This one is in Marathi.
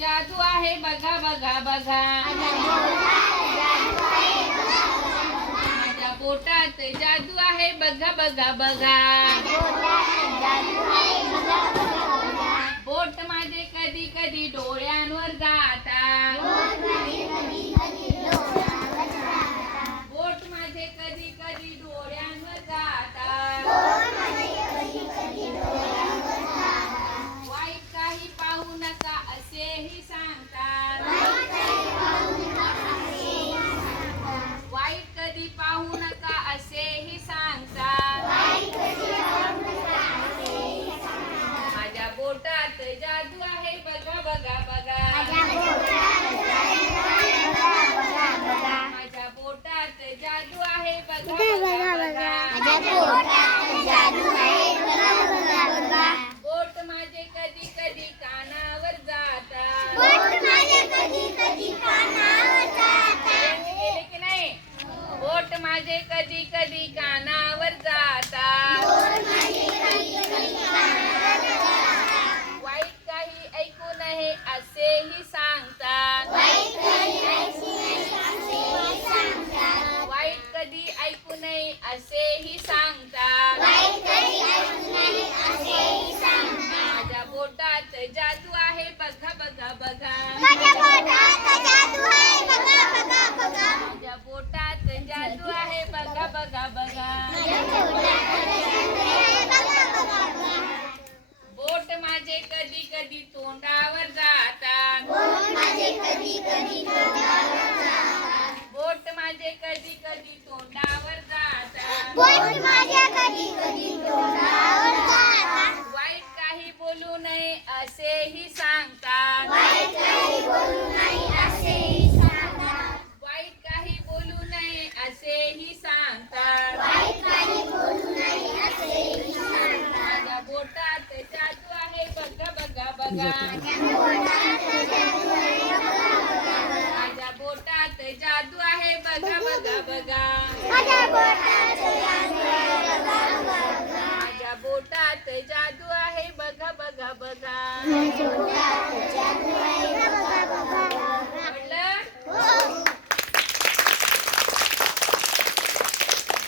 जादू आहे बघा बघा बघा. माझ्या बोटात जादू आहे बघा बघा बघा. बोट माझे कधी कधी डोळ्यांवर जातात. बोट माझे कधी कधी डोळ्यांवर जातात. वाईट काही पाहू नका असेही सांगतात. वाईट कधी पाहू नका असेही सांगतात. माझ्या बोटात जादू आहे बघा बघा बघा. माझ्या बोटात जादू आहे बघा बघा बघा. बोट माझे कधी कधी कानावर जातात. गेले की नाही? बोट माझे कधी कधी कानावर जातात. वाईट काही ऐकू नये असेही सांगतात. वाईट कधी ऐकू नये असेही सांगतात. माझ्या बोटात जादू आहे बघा बघा बघा. माझ्या बोटात जादू आहे बघा बघा बघा. बोट माझे कधी कधी तोंडावर जातात. बोट माझे कधी कधी तोंडावर जातात. वाईट काही बोलू नये असेही सांगतात. वाईट काही बोलू नये असेही सांगतात. माझ्या बोटात जादू आहे बघा बघा बघा. माझ्या बोटात जादू आहे बघा बघा बघा. माझ्या बोटात जादू आहे बघा बघा बघा.